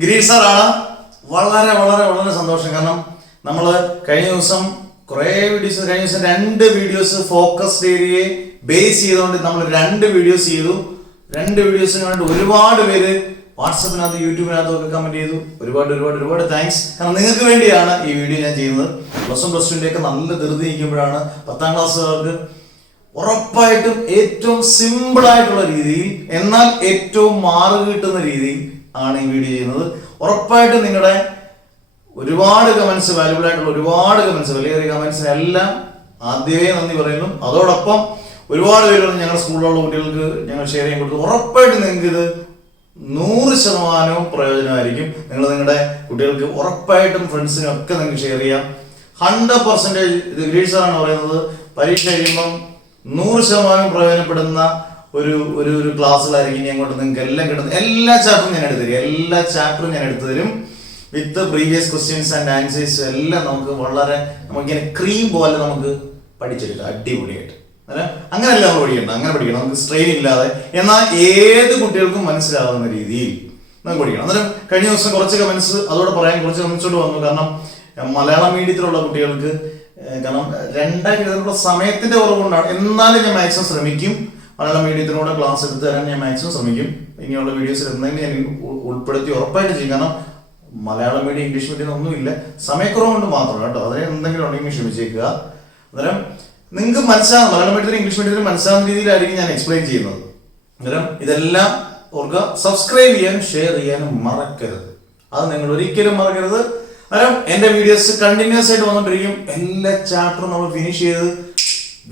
ഗിരീഷ് സാറാണ്. വളരെ വളരെ വളരെ സന്തോഷം. കാരണം നമ്മൾ കഴിഞ്ഞ ദിവസം കുറേ വീഡിയോസ്, കഴിഞ്ഞ ദിവസം 2 വീഡിയോസ് ഫോക്കസ്ഡ് ഏരിയയെ ബേസ് ചെയ്തുകൊണ്ട് നമ്മൾ 2 വീഡിയോസ് ചെയ്തു. 2 വീഡിയോസിന് വേണ്ടി ഒരുപാട് പേര് വാട്സപ്പിനകത്ത് യൂട്യൂബിനകത്തും ഒക്കെ കമന്റ് ചെയ്തു. ഒരുപാട് താങ്ക്സ്. കാരണം നിങ്ങൾക്ക് വേണ്ടിയാണ് ഈ വീഡിയോ ഞാൻ ചെയ്യുന്നത്. +1 +2 ഒക്കെ നല്ല ധൃതി നിൽക്കുമ്പോഴാണ് 10ാം ക്ലാസ്സുകാർക്ക് ഉറപ്പായിട്ടും ഏറ്റവും സിമ്പിൾ ആയിട്ടുള്ള രീതിയിൽ എന്നാൽ ഏറ്റവും മാർക്ക് കിട്ടുന്ന രീതിയിൽ ആണ് ഈ വീഡിയോ ചെയ്യുന്നത്. ഉറപ്പായിട്ടും നിങ്ങളുടെ ഒരുപാട് കമന്റ്സ്, വാല്യുബിൾ ആയിട്ടുള്ള ഒരുപാട് കമന്റ്സ്, വലിയ കമന്റ്സിന് എല്ലാം ആദ്യമേ നന്ദി പറയുന്നു. അതോടൊപ്പം ഒരുപാട് പേര് ഞങ്ങളുടെ സ്കൂളിലുള്ള കുട്ടികൾക്ക് ഞങ്ങൾ ഷെയർ ചെയ്യാൻ കൊടുത്തു. ഉറപ്പായിട്ടും നിങ്ങൾക്ക് ഇത് 100% പ്രയോജനമായിരിക്കും. നിങ്ങൾ നിങ്ങളുടെ കുട്ടികൾക്ക് ഉറപ്പായിട്ടും ഫ്രണ്ട്സിനും ഒക്കെ നിങ്ങൾക്ക് ഷെയർ ചെയ്യാം. 100% ഇത് ഗിരീഷ് സാറാണ് പറയുന്നത്. പരീക്ഷ കഴിയുമ്പം 100% പ്രയോജനപ്പെടുന്ന ഒരു ക്ലാസ്സുകളായിരിക്കും ഇനി അങ്ങോട്ട് നിങ്ങൾക്ക് എല്ലാം കിട്ടുന്നത്. എല്ലാ ചാപ്റ്ററും ഞാൻ എടുത്തു തരും. എല്ലാ ചാപ്റ്ററും ഞാൻ എടുത്തു തരും വിത്ത് പ്രീവിയസ് ക്വസ്റ്റ്യൻസ് ആൻഡ് ആൻസേഴ്സ് എല്ലാം. നമുക്കിങ്ങനെ ക്രീം പോലെ നമുക്ക് പഠിച്ചെടുക്കാം അടിപൊളിയായിട്ട്. അങ്ങനെയല്ല നമ്മൾ പഠിക്കണം, അങ്ങനെ പഠിക്കണം. നമുക്ക് സ്ട്രെയിൻ ഇല്ലാതെ എന്നാൽ ഏത് കുട്ടികൾക്കും മനസ്സിലാവുന്ന രീതിയിൽ നമുക്ക് പഠിക്കണം. അന്നേരം കഴിഞ്ഞ ദിവസം കുറച്ച് കമന്റ്സ് അതോടെ പറയാൻ കുറച്ച് കമന്റ്സോട് വന്നു. കാരണം മലയാളം മീഡിയത്തിലുള്ള കുട്ടികൾക്ക് കാരണം 2 എഴുതാനുള്ള സമയത്തിന്റെ കുറവുകൊണ്ടാണ്. എന്നാലും ഞാൻ മാക്സിമം ശ്രമിക്കും. മലയാളം മീഡിയത്തിലൂടെ ക്ലാസ് എടുത്ത് തരാൻ ഞാൻ മാക്സിമം ശ്രമിക്കും. ഇനിയുള്ള വീഡിയോസിൽ എന്തെങ്കിലും ഞാൻ ഉൾപ്പെടുത്തി ഉറപ്പായിട്ട് ചെയ്യും. കാരണം മലയാളം മീഡിയം, ഇംഗ്ലീഷ് മീഡിയം ഒന്നുമില്ല, സമയക്കുറവ് കൊണ്ട് മാത്രമാണ് കേട്ടോ. അതിന് എന്തെങ്കിലും ഉണ്ടെങ്കിൽ ക്ഷമിച്ചേക്കുക. അന്നേരം നിങ്ങൾക്ക് മനസ്സിലാകും, മലയാളം മീഡിയത്തിലും ഇംഗ്ലീഷ് മീഡിയത്തിലും മനസ്സിലാകുന്ന രീതിയിലായിരിക്കും ഞാൻ എക്സ്പ്ലെയിൻ ചെയ്യുന്നത്. അന്നേരം ഇതെല്ലാം ഓർക്കുക. സബ്സ്ക്രൈബ് ചെയ്യാനും ഷെയർ ചെയ്യാനും മറക്കരുത്. അത് നിങ്ങൾ ഒരിക്കലും മറക്കരുത്. അന്നേരം എന്റെ വീഡിയോസ് കണ്ടിന്യൂസ് ആയിട്ട് വന്നുകൊണ്ടിരിക്കും. എല്ലാ ചാപ്റ്ററും നമ്മൾ ഫിനിഷ് ചെയ്ത്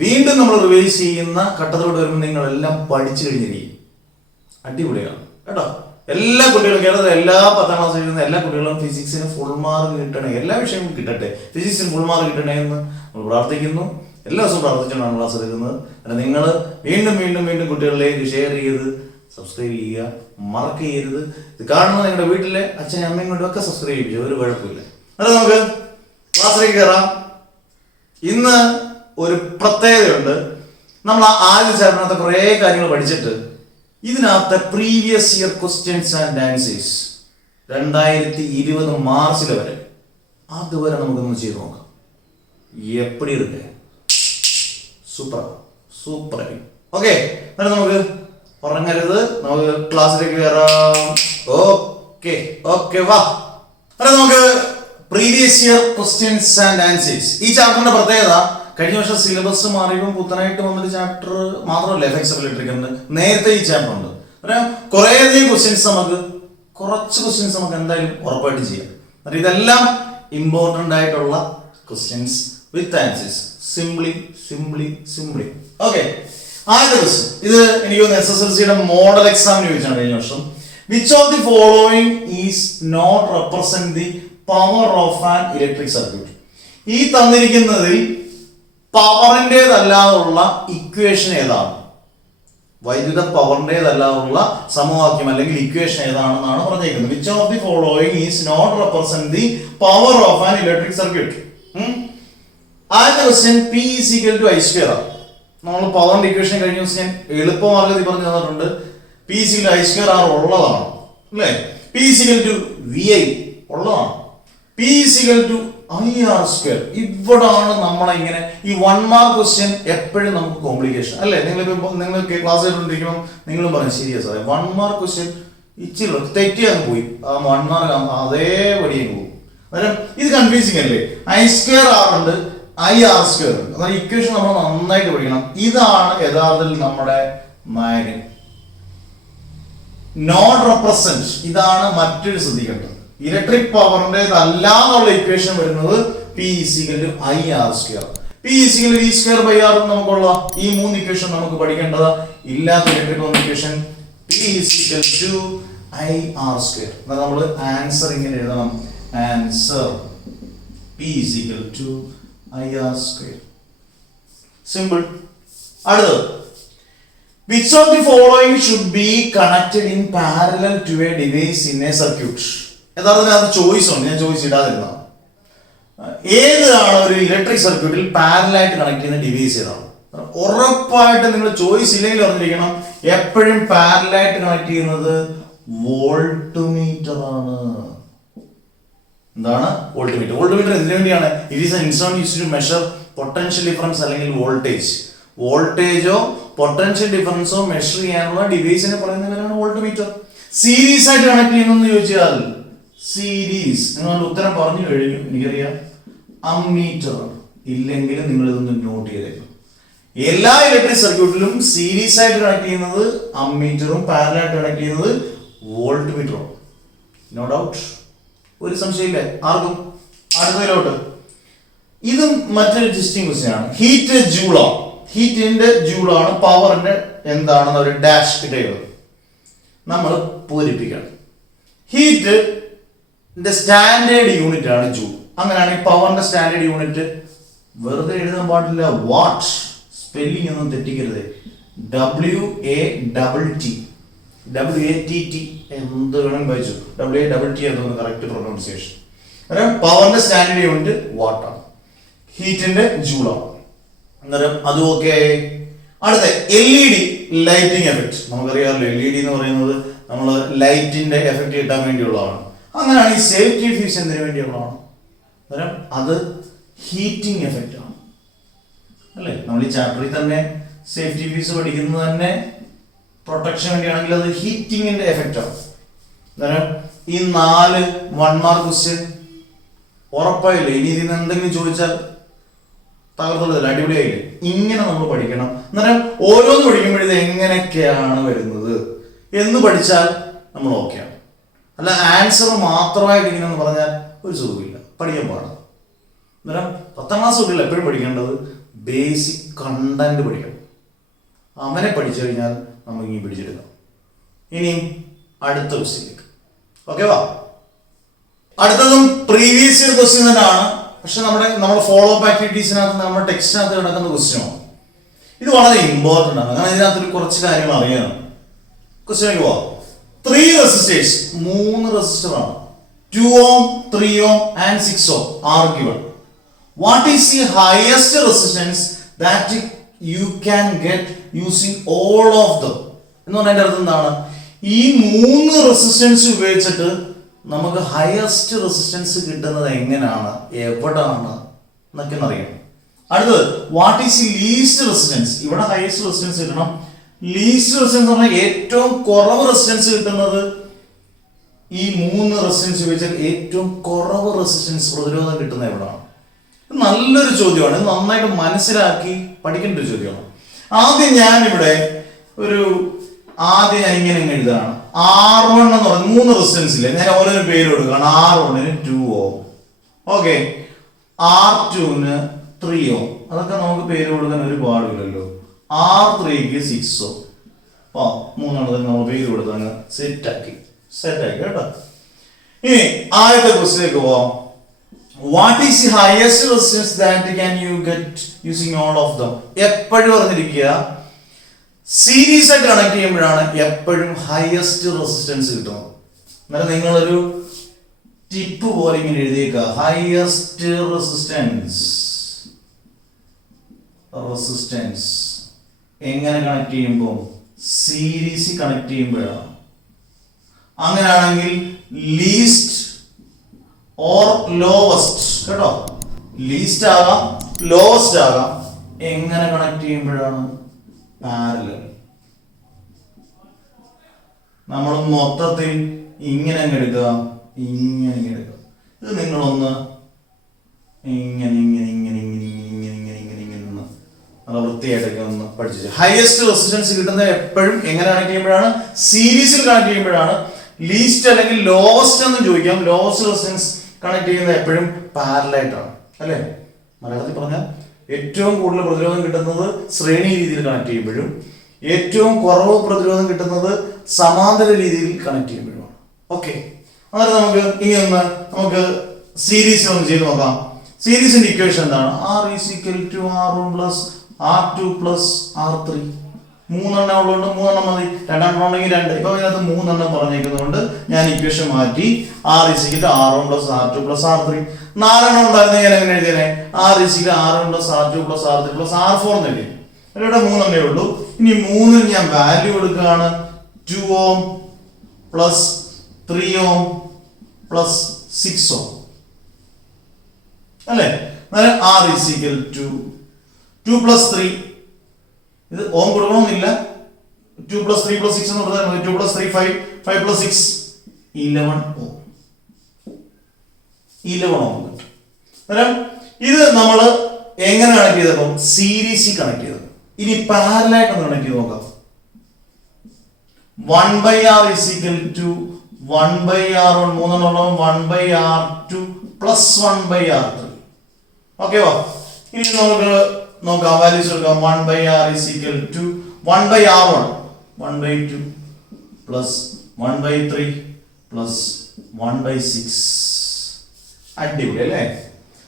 വീണ്ടും നമ്മൾ റിവൈസ് ചെയ്യുന്ന ഘട്ടത്തിലോട്ട് വരുമ്പോൾ നിങ്ങളെല്ലാം പഠിച്ചു കഴിഞ്ഞിരിക്കും. അടിപൊളിയാണ് കേട്ടോ. എല്ലാ കുട്ടികളും, കേരളത്തിലെ എല്ലാ 10ാം ക്ലാസ് എഴുതുന്ന എല്ലാ കുട്ടികളും ഫിസിക്സിന് ഫുൾ മാർക്ക് കിട്ടണേ, എല്ലാ വിഷയവും കിട്ടട്ടെ, ഫിസിക്സിന് ഫുൾ മാർക്ക് കിട്ടണേ എന്ന് നമ്മൾ പ്രാർത്ഥിക്കുന്നു. എല്ലാ ദിവസവും പ്രാർത്ഥിച്ചുകൊണ്ടാണ് ക്ലാസ് എടുക്കുന്നത്. അല്ല, നിങ്ങൾ വീണ്ടും കുട്ടികളിലേക്ക് ഷെയർ ചെയ്ത് സബ്സ്ക്രൈബ് ചെയ്യുക, മറക്ക ചെയ്യരുത്. ഇത് കാണുന്ന നിങ്ങളുടെ വീട്ടിലെ അച്ഛനും അമ്മയും കൊണ്ടും ഒക്കെ സബ്സ്ക്രൈബ് ചെയ്യും, ഒരു കുഴപ്പമില്ല. അല്ല, നമുക്ക് ക്ലാസ്സിലേക്ക് കയറാം. ഇന്ന് ഒരു പ്രത്യേകതയുണ്ട്. നമ്മൾ ആദ്യ ചാപ്റ്ററിനകത്ത് കുറേ കാര്യങ്ങൾ പഠിച്ചിട്ട് ഇതിനകത്തെ previous year questions and answers 2020 മാർച്ചിൽ വരെ അതുവരെ നമുക്കൊന്ന് ചെയ്ത് നോക്കാം. എപ്പടി ഇருக்கு? Super okay. എന്നിട്ട് നമുക്ക് ഉറങ്ങരുത്, നമുക്ക് ക്ലാസ്സിലേക്ക് കയറാം. ഓക്കെ വാ. അല്ല, നമുക്ക് previous year questions and answers. ഈ ചാപ്റ്ററിന്റെ പ്രത്യേകത, കഴിഞ്ഞ വർഷം സിലബസ് മാറിയപ്പോൾ പുത്തനായിട്ട് വന്നൊരു ചാപ്റ്റർ മാത്രമല്ല എഫക്ട്സ് ഓഫ് ഇലക്ട്രിക്കലിന്റെ. നേരത്തെ ഈ ചാപ്റ്റർ ഉണ്ട്. കുറേയധികം ക്വസ്റ്റ്യൻസ് കുറച്ച് ക്വസ്റ്റ്യൻസ് നമുക്ക് എന്തായാലും ഉറപ്പായിട്ട് ചെയ്യാം. എന്നിട്ട് ഇതെല്ലാം ഇമ്പോർട്ടൻ്റ് ആയിട്ടുള്ള questions with answers. Simply okay. ആദ്യത്തെ ക്വസ്റ്റ്യൻ, ഇത് എനിക്ക് തോന്നുന്നു SSLCയുടെ മോഡൽ എക്സാമിന് ചോദിച്ചാണ് കഴിഞ്ഞ വർഷം. Which of the following is not represent the power of an electric circuit? ഈ തന്നിരിക്കുന്നതിൽ പവറിൻ്റെതല്ലാതുള്ള ഇക്വേഷൻ ഏതാണ്? വൈദ്യുത പവറിൻ്റെതല്ലാതുള്ള സമവാക്യം അല്ലെങ്കിൽ ഇക്വേഷൻ ഏതാണെന്നാണ് പറഞ്ഞിരിക്കുന്നത്. Which of the following is not represent the power of an electric circuit? ആദ്യത്തെ ക്വസ്റ്റ്യൻ P = I². നമ്മൾ പവറിന്റെ ഇക്വേഷൻ കഴിഞ്ഞ ദിവസം ഞാൻ എളുപ്പമാർഗത്തിൽ പറഞ്ഞു തന്നിട്ടുണ്ട്. P = I²R ഉള്ളതാണ് അല്ലേ? P = VI ഉള്ളതാണ്. P = IR². ഇവിടാണ് നമ്മളിങ്ങനെ ഈ 1 മാർക്ക് ക്വസ്റ്റ്യൻ എപ്പോഴും നമുക്ക് കോംപ്ലിക്കേഷൻ അല്ലേ? നിങ്ങൾ ക്ലാസ് ചെയ്തുകൊണ്ടിരിക്കുമ്പോൾ നിങ്ങളും പറയും ശരിയാ സാറേ, 1 മാർക്ക് ക്വസ്റ്റ്യൻ ഇച്ചിരി തെറ്റിയാൽ പോയി, ആ 1 മാർക്ക് അതേപടി പോകും. അന്നേരം ഇത് കൺഫ്യൂസിങ് അല്ലേ? I²R ഉണ്ട്, IR² ഉണ്ട്. അതായത് ഇക്വേഷൻ നമ്മൾ നന്നായിട്ട് പഠിക്കണം. ഇതാണ് യഥാർത്ഥത്തിൽ നമ്മുടെ നായകൻ. നോട്ട് റെപ്രസെന്റ്, ഇതാണ് മറ്റൊരു ശ്രദ്ധിക്കേണ്ടത്. ഇലക്ട്രിക് പവറിൻ്റെതല്ലാന്നുള്ള ഇക്വേഷൻ വരുന്നത് P = IR². P = V²/R നമുക്കുള്ള ഈ 3 ഇക്വേഷൻ നമുക്ക് പഠിക്കേണ്ടത്. ഇല്ലാത്ത ഇലക്ട്രിക് ഇക്വേഷൻ P = IR². നമ്മൾ ആൻസർ ഇങ്ങനെ എഴുതണം. Answer P = IR². സിമ്പിൾ. അടുത്തത്, which of the following should be connected in parallel to a device in a circuit? യഥാർത്ഥത്തിൽ അത് ചോയ്സ് ഉണ്ട്, ഞാൻ ചോയ്സ് ഇടാതിരുന്ന. ഏതാണ് ഒരു ഇലക്ട്രിക് സർക്യൂട്ടിൽ പാരലായിട്ട് കണക്ട് ചെയ്യുന്ന ഡിവൈസ് ഏതാണ്? ഉറപ്പായിട്ട് നിങ്ങൾ ചോയ്സ് ഇല്ലെങ്കിൽ അറിഞ്ഞിരിക്കണം. എപ്പോഴും പാരലായിട്ട് കണക്ട് ചെയ്യുന്നത് വോൾട്ട്മീറ്റർ ആണ്. എന്താണ് വോൾട്ട്മീറ്റർ? വോൾട്ട്മീറ്റർ എന്തിനു വേണ്ടിയാണ്? It is an instrument used to measure potential difference അല്ലെങ്കിൽ വോൾട്ടേജ്. വോൾട്ടേജോ പൊട്ടൻഷ്യൽ ഡിഫറൻസോ മെഷർ ചെയ്യാനുള്ള ഡിവൈസിനെ പറയുന്ന പേരാണ് വോൾട്ട്മീറ്റർ. സീരീസ് ആയിട്ട് കണക്ട് ചെയ്യുന്നു ചോദിച്ചാൽ സീരീസ്, നിങ്ങളുടെ ഉത്തരം പറഞ്ഞു കഴിഞ്ഞു എനിക്കറിയാം, അമ്മീറ്റർ. ഇല്ലെങ്കിൽ നിങ്ങൾ ഇതൊന്ന് നോട്ട് ചെയ്തേക്കും. എല്ലാ ഇലക്ട്രിക് സർക്യൂട്ടിലും സീരീസ് ആയിട്ട് കണക്ട് ചെയ്യുന്നത് അമ്മീറ്ററും പാരലൽ ആയിട്ട് കണക്ട് ചെയ്യുന്നത് വോൾട്ട്മീറ്ററും. നോ ഡൗട്ട്, ഒരു സംശയമില്ല ആർക്കും. അടുത്തതിലോട്ട്, ഇതും മറ്റൊരു ഡിസ്റ്റിങ് ക്വസ്റ്റ്യൻ ആണ്. ഹീറ്റ് ജൂളാണ്, ഹീറ്റിന്റെ ജൂളാണ്, പവറിന്റെ എന്താണെന്ന് ഒരു ഡാഷ് ഇട്ടത് നമ്മൾ പൂരിപ്പിക്കണം. ഹീറ്റിന്റെ സ്റ്റാൻഡേർഡ് യൂണിറ്റ് ആണ് ജൂൾ. അങ്ങനെയാണെങ്കിൽ പവറിന്റെ സ്റ്റാൻഡേർഡ് യൂണിറ്റ് വെറുതെ എഴുതാൻ പാടില്ല, വാട്ട്. സ്പെല്ലിംഗ് ഒന്നും തെറ്റിക്കരുത്. WATT, എന്ത് വേണമെങ്കിൽ വായിച്ചു. WATT എന്നൊന്ന് കറക്റ്റ് പ്രൊനൗൺസിയേഷൻ. പവറിന്റെ സ്റ്റാൻഡേർഡ് യൂണിറ്റ് വാട്ടാണ്, ഹീറ്റിന്റെ ജൂളാണ്. അന്നേരം അതും ഓക്കെ. അടുത്ത LED ലൈറ്റിംഗ് എഫക്റ്റ്. നമുക്കറിയാമല്ലോ LED എന്ന് പറയുന്നത് നമ്മൾ ലൈറ്റിന്റെ എഫക്റ്റ് കിട്ടാൻ വേണ്ടിയുള്ളതാണ്. അങ്ങനെയാണ് ഈ സേഫ്റ്റി ഫ്യൂസ് എന്തിനു വേണ്ടിയുള്ളതാണ്? അന്നേരം അത് ഹീറ്റിംഗ് എഫക്റ്റ് ആണ് അല്ലേ? നമ്മൾ ഈ ചാപ്റ്ററിൽ തന്നെ സേഫ്റ്റി ഫ്യൂസ് പഠിക്കുന്നത് തന്നെ പ്രൊട്ടക്ഷൻ വേണ്ടിയാണെങ്കിൽ അത് ഹീറ്റിംഗിന്റെ എഫക്റ്റ് ആണ്. അന്നേരം ഈ 4 1 മാർക്ക് ക്വസ്റ്റ്യൻ ഉറപ്പായില്ലേ? ഇനി ഇതിന് എന്തെങ്കിലും ചോദിച്ചാൽ തകർത്തുള്ളതല്ല, അടിപൊളിയായില്ലേ? ഇങ്ങനെ നമ്മൾ പഠിക്കണം. അന്നേരം ഓരോന്ന് പഠിക്കുമ്പോഴത് എങ്ങനെയൊക്കെയാണ് വരുന്നത് എന്ന് പഠിച്ചാൽ നമ്മൾ ഓക്കെയാണ്. അല്ല ആൻസർ മാത്രമായിട്ട് ഇങ്ങനെ എന്ന് പറഞ്ഞാൽ ഒരു സുഖമില്ല, പഠിക്കാൻ പാടില്ല. അന്നേരം 10ാം ക്ലാസ് തൊട്ടില്ല എപ്പോഴും പഠിക്കേണ്ടത് ബേസിക് കണ്ടന്റ് പഠിക്കണം. അവനെ പഠിച്ചു കഴിഞ്ഞാൽ നമുക്ക് ഇനി പിടിച്ചെടുക്കാം. ഇനിയും അടുത്ത ക്വസ്റ്റ്യനിലേക്ക് ഓക്കെ വാ. അടുത്തതും പ്രീവിയസ് ഇയർ ക്വസ്റ്റ്യൻ തന്നെയാണ്, പക്ഷെ നമ്മുടെ ഫോളോ അപ്പ് ആക്ടിവിറ്റീസിനകത്ത് നമ്മുടെ ടെക്സ്റ്റിനകത്ത് കിടക്കുന്ന ക്വസ്റ്റ്യനാണ്. ഇത് വളരെ ഇമ്പോർട്ടൻ്റ് ആണ്, കാരണം ഇതിനകത്ത് കുറച്ച് കാര്യങ്ങൾ അറിയണം. ക്വസ്റ്റ്യനിലേക്ക് പോവാം. 3 റെസിസ്റ്റേഴ്സ്, 3 റെസിസ്റ്റർ ആണ്. 2 ohm, 3 ohm and 6 ohm are given. What is the highest resistance that you can get using all of them? എന്ന് പറഞ്ഞതിന്റെ അർത്ഥം എന്താണ്? ഈ 3 റെസിസ്റ്റൻസ് ഉപയോഗിച്ചിട്ട് നമുക്ക് ഹയസ്റ്റ് റെസിസ്റ്റൻസ് കിട്ടുന്നത് എങ്ങനെയാണ്, എവിടാണ് എന്നൊക്കെ അറിയണം. അടുത്തത്, what is the least resistance? ഇവിടെ ഹയസ്റ്റ് റെസിസ്റ്റൻസ് കിട്ടണം. ലീസ്റ്റ് റെസിസ്റ്റൻസ് പറഞ്ഞാൽ ഏറ്റവും കുറവ് റെസിസ്റ്റൻസ് കിട്ടുന്നത് ഈ 3 റെസിസ്റ്റൻസ് ഉപയോഗിച്ചാൽ ഏറ്റവും കുറവ് റെസിസ്റ്റൻസ് പ്രതിരോധം കിട്ടുന്നത് എവിടെയാണ്? നല്ലൊരു ചോദ്യമാണ്, ഇത് നന്നായിട്ട് മനസ്സിലാക്കി പഠിക്കേണ്ട ഒരു ചോദ്യമാണ്. ആദ്യം ഞാൻ ഇങ്ങനെ എഴുതാണ്. R1 എന്ന് പറഞ്ഞ 3 റെസിസ്റ്റൻസ് ഇല്ലേ, ഞാൻ ഓരോരു പേര് കൊടുക്കുകയാണ്. R1 2 ohm, okay, R2 3 ohm, അതൊക്കെ നമുക്ക് പേര് കൊടുക്കാൻ ഒരു പാടില്ലല്ലോ. R3 6 ohm, 3 നമ്മൾ പേര് കൊടുത്തങ്ങ് സെറ്റാക്കി കേട്ടോ. ഇനി ആദ്യത്തെ ക്വസ്റ്റ്യനിലേക്ക് പോവാം. What is the highest resistance that can you get using all of them? എപ്പോഴും പറഞ്ഞിരിക്കുക, സീരീസ് ആയിട്ട് കണക്ട് ചെയ്യുമ്പോഴാണ് എപ്പോഴും ഹയസ്റ്റ് റെസിസ്റ്റൻസ് കിട്ടുന്നത്. അന്നേരം നിങ്ങളൊരു ടിപ്പ് പോലെ ഇങ്ങനെ എഴുതിയേക്കുക, ഹയസ്റ്റ് റെസിസ്റ്റൻസ് എങ്ങനെ കണക്ട് ചെയ്യുമ്പോൾ? സീരീസ് കണക്ട് ചെയ്യുമ്പോഴാണ്. അങ്ങനെയാണെങ്കിൽ ലീസ്റ്റ് ഓർ ലോവസ്റ്റ് കേട്ടോ, ലീസ്റ്റ് ആകാം ലോവസ്റ്റ് ആകാം. എങ്ങനെ കണക്ട് ചെയ്യുമ്പോഴാണ്? പാരലൽ. നമ്മൾ മൊത്തത്തിൽ ഇങ്ങനെ എടുക്കുക, ഇങ്ങനെ എടുക്കുക. ഇത് നിങ്ങളൊന്ന് ഇങ്ങനെ നല്ല വൃത്തിയായിട്ടൊക്കെ ഒന്ന് പഠിച്ചു. ഹയസ്റ്റ് റെസിസ്റ്റൻസ് കിട്ടുന്നത് എപ്പോഴും എങ്ങനെ കണക്ട് ചെയ്യുമ്പോഴാണ്? സീരീസിൽ കണക്ട് ചെയ്യുമ്പോഴാണ്. ലീസ്റ്റ് അല്ലെങ്കിൽ ലോവസ്റ്റ് എന്ന് ചോദിക്കാം. ലോവസ്റ്റ് റെസിസ്റ്റൻസ് കണക്ട് ചെയ്യുന്നത് എപ്പോഴും പാരലായിട്ടാണ് അല്ലേ? മലയാളത്തിൽ പറഞ്ഞാൽ ഏറ്റവും കൂടുതൽ പ്രതിരോധം കിട്ടുന്നത് ശ്രേണി രീതിയിൽ കണക്ട് ചെയ്യുമ്പോഴും ഏറ്റവും കുറവ് പ്രതിരോധം കിട്ടുന്നത് സമാന്തര രീതിയിൽ കണക്ട് ചെയ്യുമ്പോഴുമാണ്. ഓക്കെ, അന്നേരം നമുക്ക് സീരീസ് ഒന്ന് ചെയ്ത് നോക്കാം. സീരീസിന്റെ ഇക്വേഷൻ എന്താണ്? R is equal to R1 plus R2 plus R3. 3 എണ്ണം ഉള്ളതുകൊണ്ട് 3 എണ്ണം മതി. 2 എണ്ണം ഉണ്ടെങ്കിൽ 2. ഇപ്പൊ ഇതിനകത്ത് 3 എണ്ണം പറഞ്ഞേക്കുന്നതുകൊണ്ട് ഞാൻ ഇക്വേഷൻ മാറ്റി R is equal to R1 plus R2 plus R3. 4 എണ്ണം ഉണ്ടായിരുന്നു, ഞാൻ എങ്ങനെ എഴുതിയേനെ? R is equal to R1 plus R2 plus R3 plus R4 എന്ന് എഴുതി. ഇവിടെ 3 എണ്ണേ ഉള്ളൂ. ഇനി 3 ഞാൻ വാല്യൂ കൊടുക്കുകയാണ്. 2 ohm പ്ലസ് 3 ഓം പ്ലസ് 6 ഓം അല്ലേ? R is equal to 2 plus 3, ഇത് ഓം കൊടുക്കണമെന്നില്ല, 2 plus 3 plus 6 എന്ന് പറഞ്ഞാൽ 2 plus 3 5, 5 plus 6 11 ഓം. 11 ഓം കിട്ടും. അന്നേരം ഇത് നമ്മൾ എങ്ങനെ കണക്ട് ചെയ്തപ്പോൾ സീരീസിൽ കണക്ട് ചെയ്തത്. ഇനി പാരലലായിട്ട് ഒന്ന് കണക്ട് ചെയ്ത് നോക്കാം. 1/r is equal to 1/r1 മൂന്നെണ്ണം 1/r2 plus 1/r3. ഓക്കെ വാ. ഇനി നമുക്ക് നോക്കാം, വാല്യൂസ് എടുക്കാം. 1/r is equal to 1/r1 1/2 plus 1/3 plus 1/6. അടിപൊളി അല്ലേ?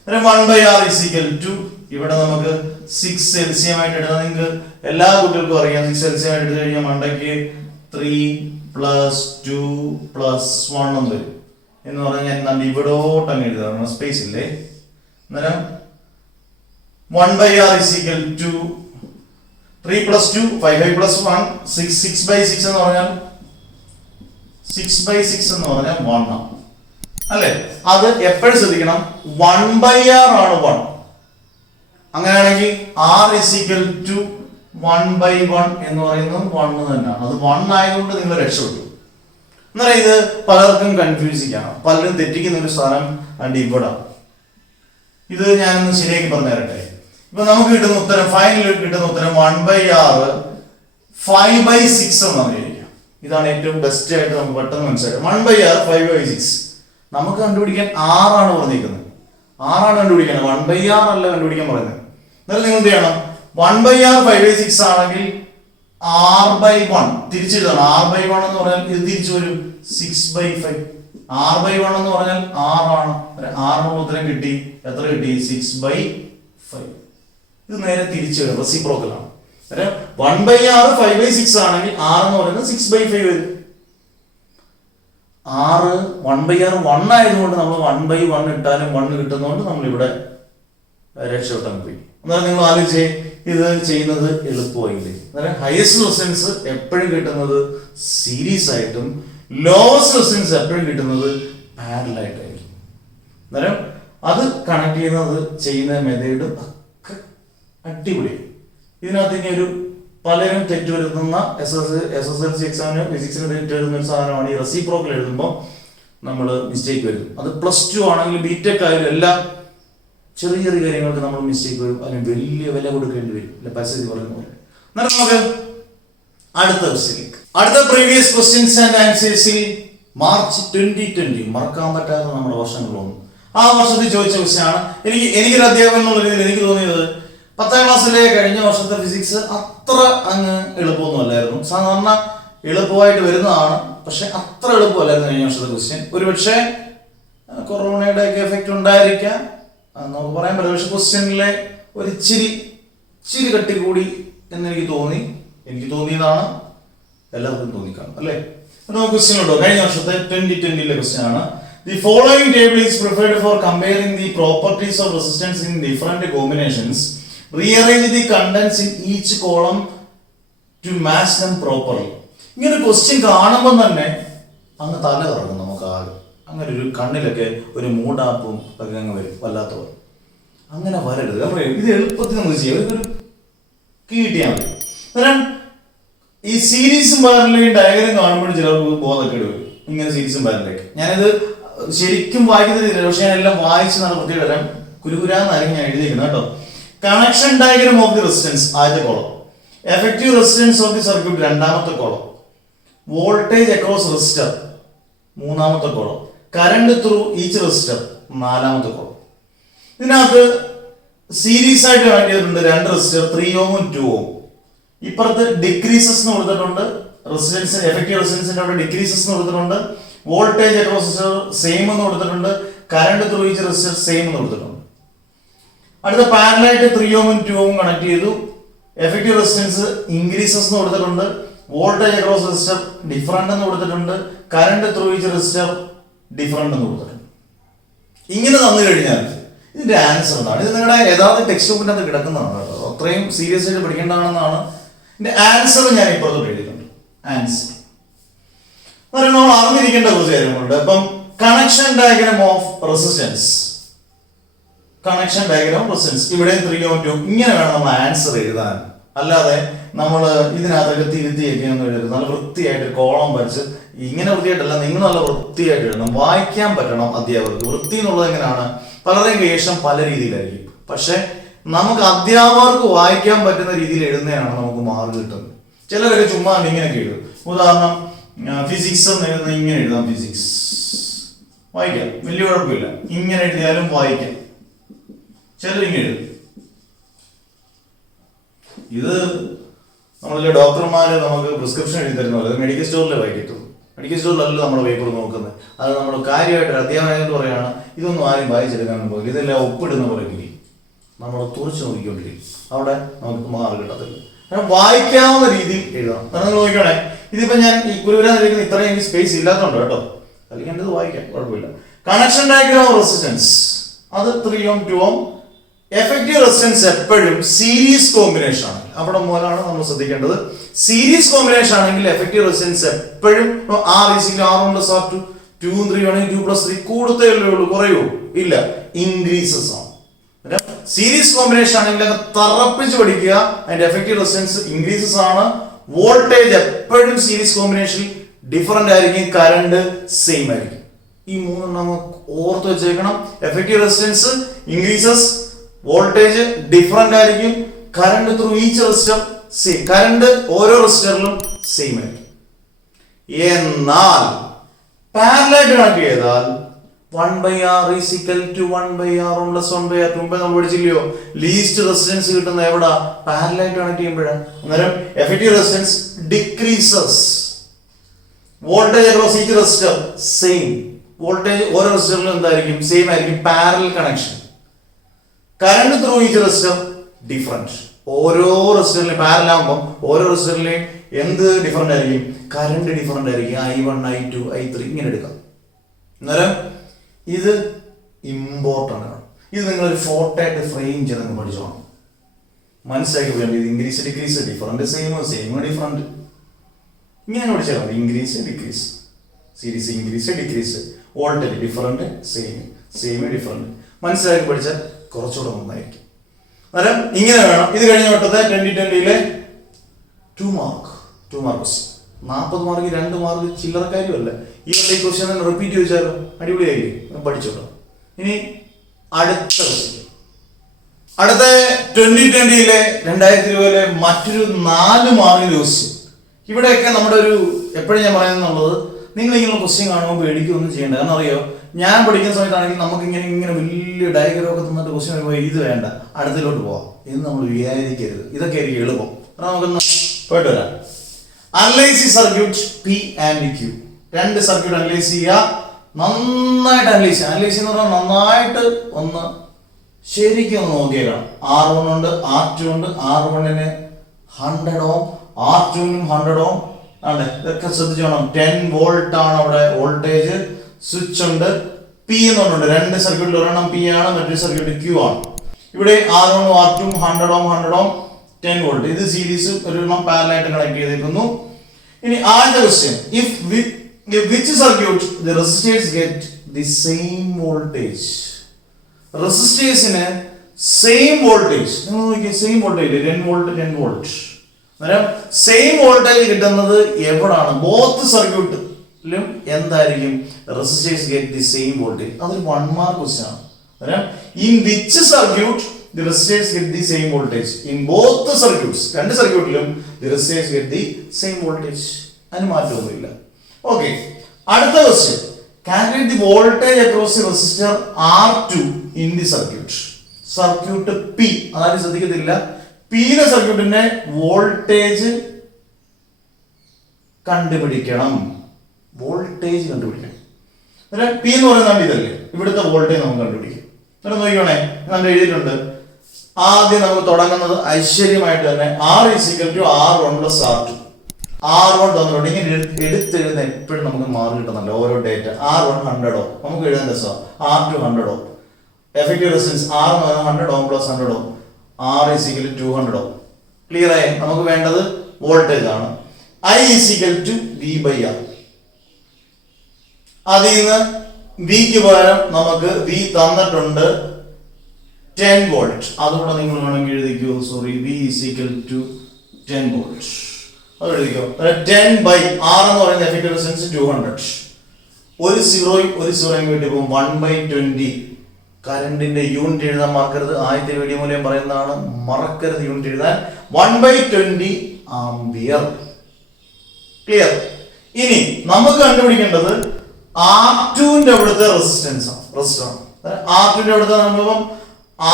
1/r is equal to ഇവിടെ നമുക്ക് 6 എൽസിയം ആയിട്ട് എടുത്താൽ നിങ്ങൾക്ക് എല്ലാ കുട്ടികൾക്കും അറിയാം. 6 എൽസിയം ആയിട്ട് എടുത്തു കഴിഞ്ഞാൽ മണ്ടയ്ക്ക് 3 plus 2 plus 1 എന്ന് വരും. എന്ന് പറഞ്ഞാൽ ഞാൻ ഇവിടോട്ട് അങ്ങ് എഴുതാം, സ്പേസ് ഇല്ലേ. അന്നേരം 1/r is equal to 3 plus 2 5 plus 1 6 6/6 എന്ന് പറഞ്ഞാൽ 6/6 എന്ന് പറഞ്ഞാൽ 1 ആണ് അല്ലേ? അത് എപ്പോഴും ശ്രദ്ധിക്കണം, 1/r ആണ് 1. അങ്ങനെയാണെങ്കിൽ r is equal to 1/1 എന്ന് പറയുന്നത് 1 തന്നെയാണ്. അത് 1 ആയതുകൊണ്ട് നിങ്ങൾ രക്ഷപ്പെട്ടു. എന്നാൽ ഇത് പലർക്കും കൺഫ്യൂസിക്കാണ്, പലരും തെറ്റിക്കുന്ന ഒരു സാധനം അണ്ട് ഇവിടെ. ഇത് ഞാനൊന്ന് ശരിയാക്കി പറഞ്ഞു തരട്ടെ. ഇപ്പൊ നമുക്ക് കിട്ടുന്ന ഉത്തരം, ഫൈനൽ കിട്ടുന്ന ഉത്തരം 1/r 5/6 എന്നാണ് വിചാരിക്കുക. ഇതാണ് ഏറ്റവും ബെസ്റ്റ് ആയിട്ട് നമുക്ക് പെട്ടെന്ന് മനസ്സിലാക്കാം. 1/r 5/6 നമുക്ക് കണ്ടുപിടിക്കാൻ r ആണ് പറഞ്ഞിരിക്കുന്നത്. r ആണ് കണ്ടുപിടിക്കാൻ, 1/r അല്ല കണ്ടുപിടിക്കാൻ പറയുന്നത്. എന്നാലും നിങ്ങൾ എന്ത് ചെയ്യണം, 1/r 5/6 ആണെങ്കിൽ r/1 തിരിച്ചെഴുതണം. r/1 എന്ന് പറഞ്ഞാൽ ഇത് തിരിച്ചു വരും 6/5. r/1 എന്ന് പറഞ്ഞാൽ r ആണ്. r ഉത്തരം കിട്ടി. എത്ര കിട്ടി? 6/5. ഇത് നേരെ തിരിച്ചു വരും, റെസിപ്രോക്കൽ ആണ്. 1/r 5/6 ആണെങ്കിൽ r എന്ന് പറയുന്നത് 6/5 വരും. r 1/r 1 ആയതുകൊണ്ട് നമ്മൾ 1/1 ഇട്ടാലും 1 കിട്ടുന്നതുകൊണ്ട് നമ്മൾ ഇവിടെ രക്ഷപ്പെട്ടാൻ പോയി. എന്നാൽ നിങ്ങൾ ആലോചിച്ചേ, ഇത് ചെയ്യുന്നത് എളുപ്പമായില്ലേ? അന്നേരം ഹയസ്റ്റ് റെസിസ്റ്റൻസ് എപ്പോഴും കിട്ടുന്നത് സീരീസ് ആയിട്ടും ലോവസ്റ്റ് റെസിസ്റ്റൻസ് എപ്പോഴും കിട്ടുന്നത് പാരലൽ ആയിട്ടായിരിക്കും. അന്നേരം അത് കണക്ട് ചെയ്യുന്ന മെത്തേഡും ഒക്കെ അടിപൊളിയായി. ഇതിനകത്ത് ഇനി ഒരു പലരും തെറ്റ് വരുത്തുന്ന SSLC എക്സാമിന് ഫിസിക്സിന് തെറ്റ് വരുന്ന ഒരു സാധനമാണ് ഈ റെസിപ്രോക്കൽ എഴുതുമ്പോൾ നമ്മൾ മിസ്റ്റേക്ക് വരും. അത് +2 ആണെങ്കിലും ബിടെക് ആയാലും എല്ലാം ചെറിയ ചെറിയ കാര്യങ്ങൾക്ക് നമ്മൾ മിസ്റ്റേക്ക് വരും. അതിന് വലിയ വില കൊടുക്കേണ്ടി വരും, അല്ലെ? പരിസ്ഥിതി പറയുന്ന പോലെ. എന്നാൽ നമുക്ക് അടുത്ത ക്വസ്റ്റ്യനിലേക്ക്, അടുത്ത പ്രീവിയസ് ക്വസ്റ്റ്യൻസ് ആൻഡ് ആൻസേഴ്സിൽ മാർച്ച് 2020 മറക്കാൻ പറ്റാത്ത നമ്മുടെ വർഷങ്ങളൊന്നും. ആ വർഷത്തിൽ ചോദിച്ച ക്വസ്റ്റ്യനാണ്. എനിക്കൊരു അധ്യാപകൻ എന്നുള്ള രീതിയിൽ എനിക്ക് തോന്നിയത് 10ാം ക്ലാസ്സിലെ കഴിഞ്ഞ വർഷത്തെ ഫിസിക്സ് അത്ര അങ്ങ് എളുപ്പമൊന്നും അല്ലായിരുന്നു. സാധാരണ എളുപ്പമായിട്ട് വരുന്നതാണ്, പക്ഷെ അത്ര എളുപ്പമല്ലായിരുന്നു കഴിഞ്ഞ വർഷത്തെ ക്വസ്റ്റ്യൻ. ഒരുപക്ഷെ കൊറോണയുടെ ഒക്കെ എഫക്റ്റ് ഉണ്ടായിരിക്കാം, നമുക്ക് പറയാൻ പറ്റില്ല. പക്ഷെ ക്വസ്റ്റ്യനിലെ ഒരു ഇച്ചിരി കട്ടി കൂടി എന്നെനിക്ക് തോന്നിയതാണ്, എല്ലാവർക്കും തോന്നിക്കാണും അല്ലേ? നമുക്ക് ക്വസ്റ്റ്യൻ ഉണ്ടോ? കഴിഞ്ഞ വർഷത്തെ 2020 ക്വസ്റ്റ്യൻ ആണ്. The following table is prepared for comparing the properties of resistance in different combinations. Rearrange the contents in each column to match them properly. ഇങ്ങനെ ക്വസ്റ്റ്യൻ കാണുമ്പോൾ തന്നെ അങ്ങ് തല കറങ്ങും നമുക്ക് ആകെ. അങ്ങനെ ഒരു കണ്ണിലൊക്കെ ഒരു മൂടാപ്പും ഒക്കെ അങ്ങ് വരും, വല്ലാത്തവർ. അങ്ങനെ വരരുത്. ഇത് എളുപ്പത്തിൽ നമുക്ക് ചെയ്യാം. ഇതൊരു കിട്ടിയാൽ മതി. അന്നേരം ഈ സീരീസും പാരലലും ഡയഗ്രം കാണുമ്പോഴും ചിലർക്ക് ബോധക്കേട് വരും. ഇങ്ങനെ സീരീസും പാരലൊക്കെ ഞാനിത് ശരിക്കും വായിക്കുന്നില്ല, പക്ഷെ ഞാൻ എല്ലാം വായിച്ച് നല്ല വൃത്തിയിടരാൻ കുരുകുരാന്നായിരിക്കും ഞാൻ എഴുതിയിരിക്കുന്നത് കേട്ടോ. Connection diagram of the resistance ആദ്യത്തെ column, effective resistance of the circuit രണ്ടാമത്തെ കോളം, വോൾട്ടേജ് അക്രോസ് റെസിസ്റ്റർ മൂന്നാമത്തെ column, current through each resistor നാലാമത്തെ കോളം. ഇതിനകത്ത് സീരീസ് ആയിട്ട് കണക്ട് ചെയ്തിട്ടുണ്ട് 2 റെസിസ്റ്റർ 3 ഓമും 2 ഓം. ഇപ്പുറത്ത് ഡിക്രീസസ് എന്ന് കൊടുത്തിട്ടുണ്ട്, റെസിസ്റ്റൻസ് എഫക്റ്റീവ് റെസിസ്റ്റൻസിന്റെ അവിടെ ഡിക്രീസസ് എന്ന് കൊടുത്തിട്ടുണ്ട്, വോൾട്ടേജ് അക്രോസ് റെസിസ്റ്റർ സെയിം എന്ന് കൊടുത്തിട്ടുണ്ട്, current through each resistor same എന്ന് കൊടുത്തിട്ടുണ്ട്. അടുത്ത പാരലലായിട്ട് 3 ഓമും 2 ഓമും കണക്ട് ചെയ്തു. എഫക്റ്റീവ് റെസിസ്റ്റൻസ് ഇൻക്രീസസ് എന്ന് കൊടുത്തിട്ടുണ്ട്, വോൾട്ടേജ് അക്രോസ് റെസിസ്റ്റർ ഡിഫറന്റ് എന്ന് കൊടുത്തിട്ടുണ്ട്, current through each resistor different എന്ന് കൊടുത്തിട്ടുണ്ട്. ഇങ്ങനെ തന്നു കഴിഞ്ഞാൽ ഇതിന്റെ ആൻസർ എന്താണ്? ഇത് നിങ്ങളുടെ യഥാർത്ഥ ടെക്സ്റ്റ് ബുക്കിന്റെ അത് കിടക്കുന്നതാണ് കേട്ടോ, അത്രയും സീരിയസ് ആയിട്ട് പഠിക്കേണ്ടതാണെന്നാണ്. ഇതിന്റെ ആൻസർ ഞാൻ ഇപ്പുറത്തോട്ട് എഴുതിയിട്ടുണ്ട്. ആൻസർ നമ്മൾ അറിഞ്ഞിരിക്കേണ്ട കുറച്ച് കാര്യങ്ങളുണ്ട്. അപ്പം connection diagram of resistance, connection diagram of resistance ഇവിടെ 3 ഓം 2 ഇങ്ങനെ വേണം നമ്മൾ ആൻസർ എഴുതാൻ. അല്ലാതെ നമ്മൾ ഇതിനകത്തൊക്കെ തിരുത്തിയൊക്കെ ഒന്നും എഴുതരുത്. നല്ല വൃത്തിയായിട്ട് കോളം വരച്ച്, ഇങ്ങനെ വൃത്തിയായിട്ടല്ല, നിങ്ങൾ നല്ല വൃത്തിയായിട്ട് എഴുതണം. വായിക്കാൻ പറ്റണം അധ്യാപകർക്ക്. വൃത്തി എന്നുള്ളത് എങ്ങനെയാണ്, പലരുടെയും വേഷം പല രീതിയിലായിരിക്കും. പക്ഷെ നമുക്ക് അധ്യാപകർക്ക് വായിക്കാൻ പറ്റുന്ന രീതിയിൽ എഴുതുന്നതാണ് നമുക്ക് മാർക്ക് കിട്ടുന്നത്. ചിലരൊക്കെ ചുമ്മാ ഇങ്ങനെയൊക്കെ എഴുതും. ഉദാഹരണം ഫിസിക്സ് എന്ന് എഴുതുന്ന ഇങ്ങനെ എഴുതാം, ഫിസിക്സ് വായിക്കാം, വലിയ കുഴപ്പമില്ല. ഇങ്ങനെ എഴുതിയാലും വായിക്കാം. ചിലരിങ്ങനെ എഴുതും. ഇത് നമ്മളിലെ ഡോക്ടർമാര് നമുക്ക് പ്രിസ്ക്രിപ്ഷൻ എഴുതി തരുന്ന പോലെ മെഡിക്കൽ സ്റ്റോറിൽ വായിക്കത്തുള്ളൂ. മെഡിക്കൽ സ്റ്റോറിലല്ല നമ്മൾ പേപ്പർ നോക്കുന്നത്. അത് നമ്മൾ കാര്യമായിട്ട് അധ്യാപകൻ പറയുകയാണ്, ഇതൊന്നും ആരും വായിച്ചെടുക്കാനും പോകില്ല, ഇതെല്ലാം ഒപ്പിടുന്ന പോലെ ഇരിക്കും. നമ്മൾ തുറച്ച് നോക്കിക്കൊണ്ടിരിക്കും. അവിടെ നമുക്ക് മാർക്ക് കിട്ടത്തില്ല. കാരണം വായിക്കാവുന്ന രീതിയിൽ എഴുതണം. കാരണം നിങ്ങൾ നോക്കണേ, ഇതിപ്പോ ഞാൻ ഈ കുരുവരാന്നിരിക്കുന്ന ഇത്രയും എനിക്ക് സ്പേസ് ഇല്ലാത്തതുകൊണ്ട് കേട്ടോ, അല്ലെങ്കിൽ എൻ്റെ ഇത് വായിക്കാം, കുഴപ്പമില്ല. കണക്ഷൻ ഡയഗ്രാം ഓഫ് റെസിസ്റ്റൻസ് അത് 3 ഓം 2 ഓം. എഫക്റ്റീവ് റെസിസ്റ്റൻസ് എപ്പോഴും സീരീസ് കോമ്പിനേഷൻ ആണ്. അവിടെ മൂലമാണ് നമ്മൾ ശ്രദ്ധിക്കേണ്ടത്. സീരീസ് കോമ്പിനേഷൻ ആണെങ്കിൽ എഫക്റ്റീവ് റെസിസ്റ്റൻസ് എപ്പോഴും R1+R2 2 3 ആണെങ്കിൽ 2+3 കൂടത്തേ ഉള്ളൂ, കുറയോ ഇല്ല, ഇൻക്രീസസ് ആണ്. സീരീസ് കോമ്പിനേഷൻ ആണെങ്കിൽ തറപ്പിച്ച് പഠിക്കുക. അതിന്റെ എഫക്റ്റീവ് റെസിസ്റ്റൻസ് ഇൻക്രീസസ് ആണ്. വോൾട്ടേജ് എപ്പോഴും സീരീസ് കോമ്പിനേഷനിൽ ഡിഫറന്റ് ആയിരിക്കും, കറണ്ട് സെയിം ആയിരിക്കും. ഈ മൂന്നെണ്ണം നമുക്ക് ഓർത്ത് വെച്ചേക്കണം. Effective resistance increases, voltage different ആയിരിക്കും, current through each resistor same, current ഓരോ റെസിസ്റ്ററിലും സെയിം ആയിരിക്കും. എന്നാൽ പാരലൽ കണക്ട് ചെയ്താൽ 1/R is equal to 1/R1 + 1/R2. നമ്മൾ പഠിച്ചില്ലയോ, ലീസ്റ്റ് റെസിസ്റ്റൻസ് കിട്ടുന്ന എവിടെ, പാരലൽ കണക്ട് ചെയ്യുമ്പോഴാണ്. അന്നേരം effective resistance decreases, voltage across each resistor same, voltage ഓരോ റെസിസ്റ്ററിലും എന്തായിരിക്കും, സെയിം ആയിരിക്കും, parallel connection. Current through each resistor different. ഓരോ റെസിസ്റ്ററിലെയും പാരലൽ ആകുമ്പോൾ ഓരോ റെസിസ്റ്ററിലെയും എന്ത് ഡിഫറൻ്റ് ആയിരിക്കും, കറണ്ട് ഡിഫറൻ്റ് ആയിരിക്കും. I1 I2 I3 ഇങ്ങനെ എടുക്കാം. അന്നേരം ഇത് ഇമ്പോർട്ടൻ്റ് ആണ്. ഇത് നിങ്ങളൊരു ഫോട്ടോ ആയിട്ട് ഫ്രെയിം ചെയ്ത് നിങ്ങൾ പഠിച്ചോണം, മനസ്സിലാക്കി പോയാൽ ഇത് increase decrease, different same different, ഇങ്ങനെ പഠിച്ചാൽ മതി. Increase decrease, series increase decrease, voltage different same different, മനസ്സിലാക്കി പഠിച്ചാൽ കുറച്ചുകൂടെ നന്നായിരിക്കും. അന്നേരം ഇങ്ങനെ വേണം. ഇത് കഴിഞ്ഞ വട്ടത്തെ 2020 2 മാർക്ക് ക്വസ്റ്റ്യൻ, 40 മാർക്ക് 2 മാർക്ക് ചില്ലറ കാര്യമല്ല. ഈ വട്ടം ഈ ക്വസ്റ്റ്യൻ തന്നെ റിപ്പീറ്റ് ചോദിച്ചാലോ, അടിപൊളിയായിരിക്കും, പഠിച്ചോളൂ. ഇനി അടുത്ത ക്വസ്റ്റ്യൻ, അടുത്ത 2020 2020 മറ്റൊരു 4 മാർക്ക് ക്വസ്റ്റ്യൻ. ഇവിടെയൊക്കെ നമ്മുടെ ഒരു എപ്പോഴും ഞാൻ പറയുന്നുള്ളത്, നിങ്ങൾ ഇങ്ങനെ ക്വസ്റ്റ്യൻ കാണുമ്പോൾ പേടിക്കുകയൊന്നും ചെയ്യേണ്ട. കാരണം അറിയോ, ഞാൻ പഠിക്കുന്ന സമയത്താണെങ്കിൽ നമുക്ക് ഇങ്ങനെ വലിയ ഡയഗ്രാം ഒക്കെ തന്നിട്ട് ക്വസ്റ്റ്യൻ വരുമ്പോൾ ഇത് വേണ്ട, അടുത്തിലോട്ട് പോവാം എന്ന് നമ്മൾ വിചാരിക്കരുത്. ഇതൊക്കെ ആയിരിക്കും എളുപ്പം. കാരണം നമുക്കൊന്ന് പോയിട്ട് വരാം. Analyse circuit P and Q. 2 circuit analyse ചെയ്യുക, നന്നായിട്ട് അനലൈസ് ചെയ്യുക. അനലൈസ് എന്ന് പറഞ്ഞാൽ നന്നായിട്ട് ഒന്ന് ശരിക്കും ഒന്ന് നോക്കിയേക്കണം. R1 ഉണ്ട്, R2 ഉണ്ട്. R1-ന് 100 ഓം, R2-നും 100 ഓം ആണ്. ഇതൊക്കെ ശ്രദ്ധിച്ചോണം. 10 വോൾട്ട് ആണ് അവിടെ വോൾട്ടേജ്. സ്വിച്ച് ഉണ്ട്, P എന്ന് പറഞ്ഞിട്ടുണ്ട്. 2 സർക്യൂട്ടിൽ ഒരെണ്ണം P ആണ്, മറ്റൊരു സർക്യൂട്ട് Q ആണ്. ഇവിടെ R1 R2 100 ഓം 10 വോൾട്ട്. ഇത് സീരീസ് ഒരെണ്ണം പാരലലായിട്ട് കണക്ട് ചെയ്തിരിക്കുന്നു. ഇനി ആദ്യത്തെ question, which circuit the resistors get the same voltage? റെസിസ്റ്റേഴ്സിന് സെയിം വോൾട്ടേജ്, നിങ്ങൾ നോക്കിയേ, സെയിം വോൾട്ടേജ് 10 വോൾട്ട് 10 വോൾട്ട്. അന്നേരം സെയിം വോൾട്ടേജ് കിട്ടുന്നത് എവിടാണ്? ബോത്ത് സർക്യൂട്ടിലും എന്തായിരിക്കും? Resistors get the same voltage. അതൊരു 1 മാർക്ക് ക്വസ്റ്റ്യൻ ആണ്. അന്നേരം in which circuit the resistors get the same voltage? In both the circuits, 2 സർക്യൂട്ടിലും the resistors get the same voltage. അതിന് മാറ്റമൊന്നുമില്ല. ഓക്കെ, അടുത്ത question, calculate the voltage across the resistor R2 in the circuit. Circuit P, അതായത് ശ്രദ്ധിക്കത്തില്ല, P യുടെ സർക്യൂട്ടിന്റെ voltage കണ്ടുപിടിക്കണം. Voltage കണ്ടുപിടിക്കണം. P എന്ന് പറയുന്നത് ഇതല്ലേ, ഇവിടുത്തെ വോൾട്ടേജ് നമുക്ക് കണ്ടുപിടിക്കും. എന്നിട്ട് നോക്കിക്കോണേ, നമ്മൾ എഴുതിയിട്ടുണ്ട്. ആദ്യം നമുക്ക് തുടങ്ങുന്നത് ഐശ്വര്യമായിട്ട് തന്നെ R is equal to R1 + R2. R1 തന്നിട്ടുണ്ട്. ഇങ്ങനെ എടുത്തെഴുതുന്ന എപ്പോഴും നമുക്ക് മാർക്ക് കിട്ടുന്നല്ലോ ഓരോ ഡേറ്റ. R1 100 ഓം, നമുക്ക് എഴുതാൻ രസമാണ്. R2 100 ഓം. എഫക്റ്റീവ് റെസിസ്റ്റൻസ് R എന്ന് പറയുന്നത് 100 ohm + 100 ohm. R is equal to 200 ohm. Clear ആയി? നമുക്ക് വേണ്ടത് വോൾട്ടേജ് ആണ്. I is equal to V/R. അതിൽ നിന്ന് വിക്ക് പകരം നമുക്ക് വി തന്നിട്ടുണ്ട് 10 വോൾട്ട്. അതുകൂടെ നിങ്ങൾ വേണമെങ്കിൽ എഴുതിക്കോ. Sorry, V is equal to 10 volt. അത് എഴുതിക്കോ. 10 ബൈ ആർ എന്ന് പറയുന്ന എഫക്റ്റീവ് റെസിസ്റ്റൻസ് 200. ഒരു സീറോയും കിട്ടിയപ്പോൾ 1/20. കറണ്ടിന്റെ യൂണിറ്റ് എഴുതാൻ മറക്കരുത്. ആദ്യത്തെ വീഡിയോ മൂലം പറയുന്നതാണ്, മറക്കരുത് യൂണിറ്റ് എഴുതാൻ. 1/20 ആംപിയർ. ക്ലിയർ? ഇനി നമുക്ക് കണ്ടുപിടിക്കേണ്ടത് R2ന്റെ അവിടുത്തെ റെസിസ്റ്റൻസ് ആണ്. R2ന്റെ അവിടുത്തെ നമ്മളിപ്പം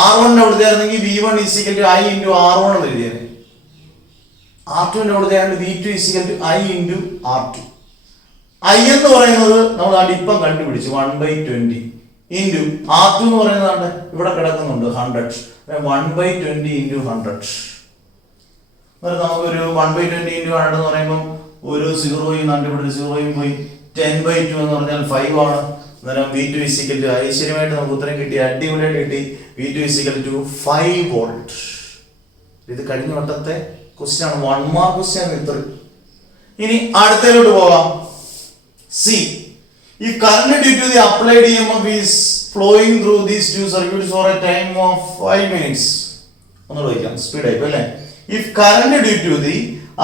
R1 അവിടുത്തെ ആയിരുന്നെങ്കിൽ V1 = I × R1 എന്ന് എഴുതിയാൽ, R2ന്റെ അവിടുത്തെ V2 = I × R2. I എന്ന് പറയുന്നത് നമ്മൾ ഇപ്പം കണ്ടുപിടിച്ചു 1/20 ഇൻറ്റു R2 എന്ന് പറയുന്നത് ഇവിടെ കിടക്കുന്നുണ്ട് 100. 1/20 × 100. നമുക്കൊരു 1/20 × 100 എന്ന് പറയുമ്പോൾ ഒരു സീറോയും ഇവിടെ 0 പോയി. 10/2 എന്ന് പറഞ്ഞാൽ 5 ആണ്. അന്നേരം V2 = ഐശ്വര്യമായിട്ട് നമുക്ക് ഉത്തരം കിട്ടി, അടിപൊളിയായിട്ട് കിട്ടി. V2 = 5 volt. ഇത് കഴിഞ്ഞ വട്ടത്തെ ക്വസ്റ്റ്യൻ ആണ്, 1 മാർക്ക് ക്വസ്റ്റ്യൻ ഇത്ര. ഇനി അടുത്തതിലോട്ട് പോകാം. C, if current due to the applied EMF is flowing through these two circuits for a time of 5 minutes. ഒന്നുകൂടെ വയ്ക്കാം, സ്പീഡ് ആയിപ്പോ അല്ലേ. If current due to the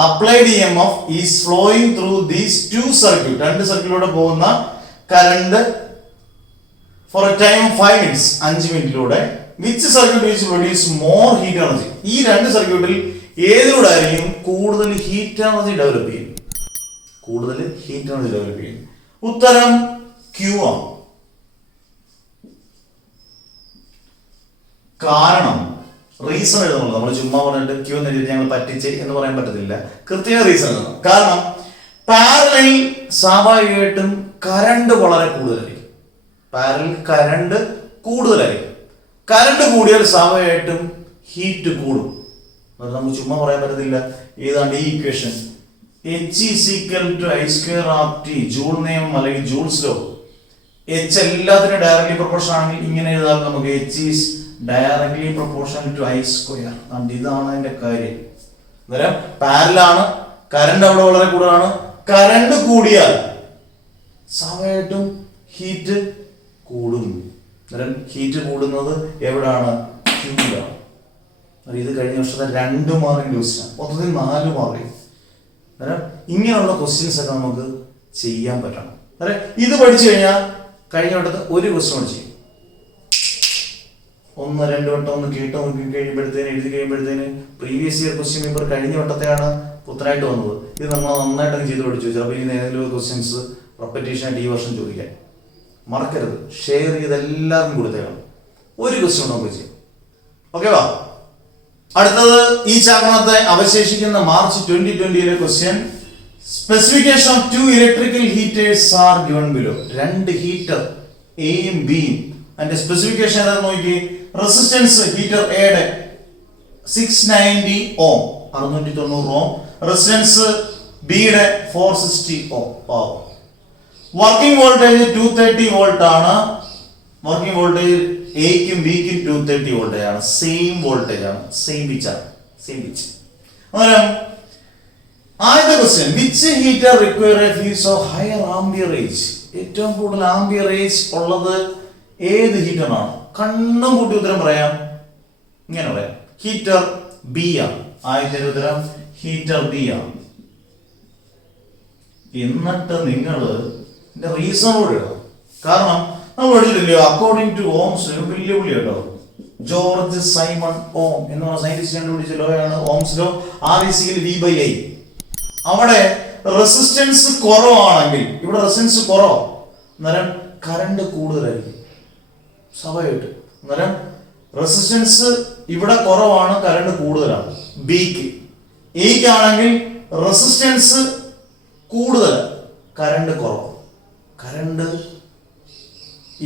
applied EMF is flowing through these two circuits, രണ്ട് സർക്യൂട്ടിലൂടെ പോകുന്ന current for a time of 5 minutes, 5 മിനിറ്റിലൂടെ, which circuit will produce more heat energy? ഈ രണ്ട് സർക്യൂട്ടിൽ ഏതിലൂടെ ആയിരിക്കും കൂടുതൽ ഹീറ്റ് എനർജി ഡെവലപ്പ് ചെയ്യും? ഉത്തരം Q ആണ്. കാരണം റീസൺ എഴുതുന്നുള്ളൂ. നമ്മൾ ചുമ്മാ പറഞ്ഞിട്ട് Q എന്ന് എഴുതി ഞങ്ങൾ പറ്റിച്ച് എന്ന് പറയാൻ പറ്റത്തില്ല. കൃത്യമായ റീസൺ എഴുതണം. കാരണം പാരലൽ സ്വാഭാവികമായിട്ടും കറണ്ട് വളരെ കൂടുതലായിരിക്കും. കറണ്ട് കൂടിയാൽ സ്വാഭാവികമായിട്ടും ഹീറ്റ് കൂടും. അത് നമുക്ക് ചുമ്മാ പറയാൻ പറ്റത്തില്ല. ഏതാണ്ട് ഈ equation H = I² RT, joule നിയമം അല്ലെങ്കിൽ ജൂൾസ് ലോ. H എല്ലാത്തിനും ഡയറക്ട്ലി പ്രൊപ്പോർഷൻ ആണെങ്കിൽ ഇങ്ങനെ എഴുതാം നമുക്ക്, H is directly proportional to I². ഇതാണ് അതിന്റെ കാര്യം. അന്നേരം പാരലാണ്, കറണ്ട് അവിടെ വളരെ കൂടുതലാണ്. കറണ്ട് കൂടിയാൽ സ്വാഭാവികമായിട്ടും ഹീറ്റ് കൂടും. അന്നേരം ഹീറ്റ് കൂടുന്നത് എവിടാണ്? Qയിലാണ്. ഇത് കഴിഞ്ഞ വർഷത്തെ 2 മാർക്കിന്റെ ക്വസ്റ്റ്യൻ, മൊത്തത്തിൽ 4 മാർക്ക്. ഇങ്ങനെയുള്ള ക്വസ്റ്റ്യൻസ് ഒക്കെ നമുക്ക് ചെയ്യാൻ പറ്റണം. ഇത് പഠിച്ചു കഴിഞ്ഞാൽ കഴിഞ്ഞ വട്ടത്തെ ഒരു ക്വസ്റ്റ്യൻ ചെയ്യും. 1-2 വട്ടം ഒന്ന് കേട്ട് നോക്കി എഴുതി കഴിയുമ്പോഴത്തേന് പ്രീവിയസ് ഇയർ ക്വസ്റ്റ്യൻ പേപ്പർ കഴിഞ്ഞ വട്ടത്തെയാണ് പുത്തനായിട്ട് വന്നത്. ഇത് നമ്മൾ നന്നായിട്ടൊക്കെ ചെയ്ത് പഠിച്ചു. ചിലപ്പോൾ ഇനി ഏതെങ്കിലും ക്വസ്റ്റ്യൻസ് റെപ്പറ്റീഷൻ ആയിട്ട് ഈ വർഷം ചോദിക്കാൻ മറക്കരുത്. ഷെയർ ചെയ്ത് എല്ലാവർക്കും കൊടുത്തേക്കണം. ഒരു ക്വസ്റ്റ്യൻ നമുക്ക് ചെയ്യാം. ഓക്കെ വാ. അടുത്തത് ഈ ചാപ്റ്ററിനകത്ത് അവശേഷിക്കുന്ന March 2020 question. Specification of 2 electrical heaters are given below. 2 heater എയും ബിയും, അതിന്റെ സ്പെസിഫിക്കേഷൻ ഏതാണെന്ന് നോക്കി. റെസിസ്റ്റൻസ് ഹീറ്റർ എയുടെ 690 ഓം, 690 ഓം. റെസിസ്റ്റൻസ് ബിയുടെ 460 ഓം. വർക്കിംഗ് വോൾട്ടേജ് 230 വോൾട്ട് ആണ്. വർക്കിംഗ് വോൾട്ടേജ് എയ്ക്കും ബിക്കും 230 വോൾട്ടേജ് ആണ്. സെയിം വോൾട്ടേജ് ആണ്, സെയിം പിച്ച്. അന്നേരം ആദ്യത്തെ question, which heater require A fuse of higher amperage? ഏറ്റവും കൂടുതൽ ആംബിയറേജ് ഉള്ളത് ഏത് ഹീറ്ററാണ്? കണ്ണും കൂട്ടി ഉത്തരം പറയാം. ഇങ്ങനെ പറയാം, ഹീറ്റർ ബി ആണ്. ആദ്യത്തെ ഉത്തരം ഹീറ്റർ ബി ആണ്. എന്നിട്ട് നിങ്ങൾ റീസൺ കൂടെ ഇടാം. കാരണം നമ്മൾ പഠിച്ചിട്ടില്ലയോ, അക്കോർഡിംഗ് ടു ഓംസ് വലിയ പുള്ളി കേട്ടോ, ജോർജ് സൈമൺ ഓം എന്ന് പറഞ്ഞ സയന്റിസ്റ്റ് കണ്ടുപിടിച്ച ലോ ആണ് ഓംസ് ലോ. R = V/I. അവിടെ റെസിസ്റ്റൻസ് കുറവാണെങ്കിൽ, ഇവിടെ റെസിസ്റ്റൻസ് കുറവാണ്, അന്നേരം കറണ്ട് കൂടുതലായിരിക്കും സ്വാഭാവികമായിട്ട്. അന്നേരം റെസിസ്റ്റൻസ് ഇവിടെ കുറവാണ്, കറണ്ട് കൂടുതലാണ് ബിക്ക്. എക്ക് ആണെങ്കിൽ റെസിസ്റ്റൻസ് കൂടുതൽ, കറണ്ട് കുറവ്. കറണ്ട്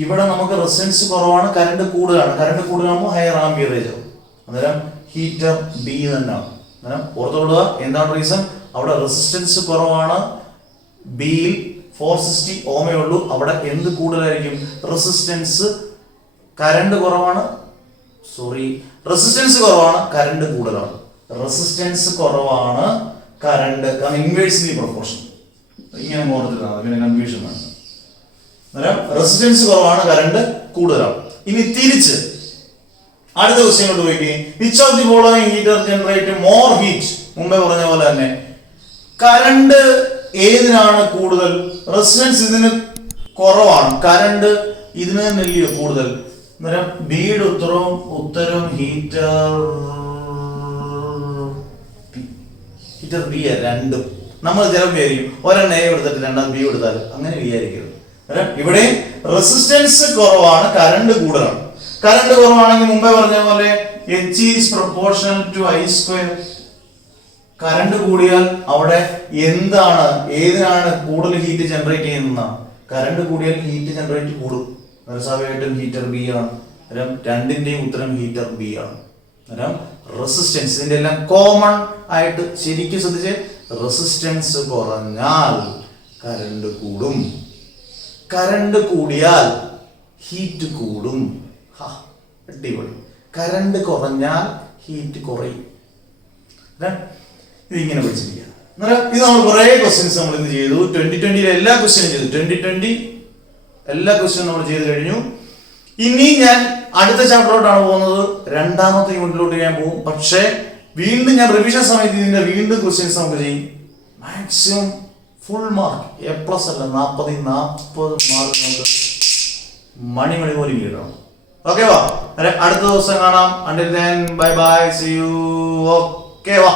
ഇവിടെ നമുക്ക് റെസിസ്റ്റൻസ് കുറവാണ്, കറണ്ട് കൂടുതലാണ്. കറണ്ട് കൂടുതലാകുമ്പോൾ ഹയർ ആംബിയറേജ് ആവും. അന്നേരം ഹീറ്റർ ബി തന്നെയാണ്. അന്നേരം ഓർത്തോളുക, എന്താണ് റീസൺ? അവിടെ റെസിസ്റ്റൻസ് കുറവാണ്, ബിയിൽ 460 ഓമേ ഉള്ളൂ. അവിടെ എന്ത് കൂടുതലായിരിക്കും? റെസിസ്റ്റൻസ്. കറണ്ട് കുറവാണ്, റെസിസ്റ്റൻസ് കുറവാണ്, കറണ്ട് കൂടുതലാണ്. റെസിസ്റ്റൻസ് കുറവാണ്, കറണ്ട്, കാരണം ഇൻവേഴ്സ്ലി പ്രൊപ്പോർഷൻ. ഇങ്ങനെ ഓർത്തിട്ടാണ്, പിന്നെ കൺഫ്യൂഷൻ ആണ്. റെസിസ്റ്റൻസ് കുറവാണ്, കറണ്ട് കൂടുതലാണ്. ഇനി തിരിച്ച് അടുത്ത ക്വസ്റ്റ്യൻ കൊണ്ട് പോയി, which of the following heater generate more heat? മുമ്പേ പറഞ്ഞ പോലെ തന്നെ കറണ്ട് ഏതിനാണ് കൂടുതൽ? റെസിസ്റ്റൻസ് ഇതിന് കുറവാണ്, കറണ്ട് ഇതിന് തന്നെയല്ലയോ കൂടുതൽ. അന്നേരം ബിയുടെ ഉത്തരവും ഹീറ്റർ ബി രണ്ടും. നമ്മൾ ചിലപ്പോൾ വിചാരിക്കും ഒരെണ്ണം എ എടുത്തിട്ട് രണ്ടാം ബി എടുത്താൽ, അങ്ങനെ വിചാരിക്കരുത്. ഇവിടെ റെസിസ്റ്റൻസ് കുറവാണ്, കറണ്ട് കൂടുതലാണ്. കറണ്ട് കുറവാണെങ്കിൽ മുമ്പേ പറഞ്ഞ പോലെ H is proportional to I square. Current കൂടിയാൽ അവിടെ എന്താണ്, ഏതിനാണ് കൂടുതൽ ഹീറ്റ് ജനറേറ്റ് ചെയ്യുന്നതാണ്? കറണ്ട് കൂടിയാൽ ഹീറ്റ് ജനറേറ്റ് കൂടും. സ്വാഭാവികമായിട്ടും ഹീറ്റർ ബി ആണ്. രണ്ടിന്റെയും ഉത്തരം ഹീറ്റർ ബി ആണ്. റെസിസ്റ്റൻസ് ഇതിന്റെ എല്ലാം കോമൺ ആയിട്ട് ശരിക്കും ശ്രദ്ധിച്ച്, റെസിസ്റ്റൻസ് കുറഞ്ഞാൽ കറണ്ട് കൂടും, കറണ്ട് കൂടിയാൽ ഹീറ്റ് കൂടും. അടിപൊളി. കറണ്ട് കുറഞ്ഞാൽ ഹീറ്റ് കുറയും. ഇതിങ്ങനെ പഠിച്ചിരിക്കുക. ഇത് നമ്മൾ കുറെ ക്വസ്റ്റ്യൻസ് നമ്മൾ ഇന്ന് ചെയ്തു. 2020 എല്ലാ ക്വസ്റ്റ്യനും ചെയ്തു. 2020 എല്ലാ ക്വസ്റ്റ്യനും നമ്മൾ ചെയ്ത് കഴിഞ്ഞു. ഇനി ഞാൻ അടുത്ത ചാപ്റ്ററിലോട്ടാണ് പോകുന്നത്. രണ്ടാമത്തെ യൂണിറ്റിലോട്ട് ഞാൻ പോകും. പക്ഷേ വീണ്ടും ഞാൻ റിവിഷൻ സമയത്ത് ഇതിന്റെ വീണ്ടും ക്വസ്റ്റ്യൻസ് നമുക്ക് ചെയ്യും. മാക്സിമം ഫുൾ മാർക്ക്, A+ അല്ല 40 മാർക്ക് നമുക്ക് മണി പോലെ കിട്ടണം. ഓക്കെ വാ, അടുത്ത ദിവസം കാണാം. Until then, bye bye, see you. Okay വാ.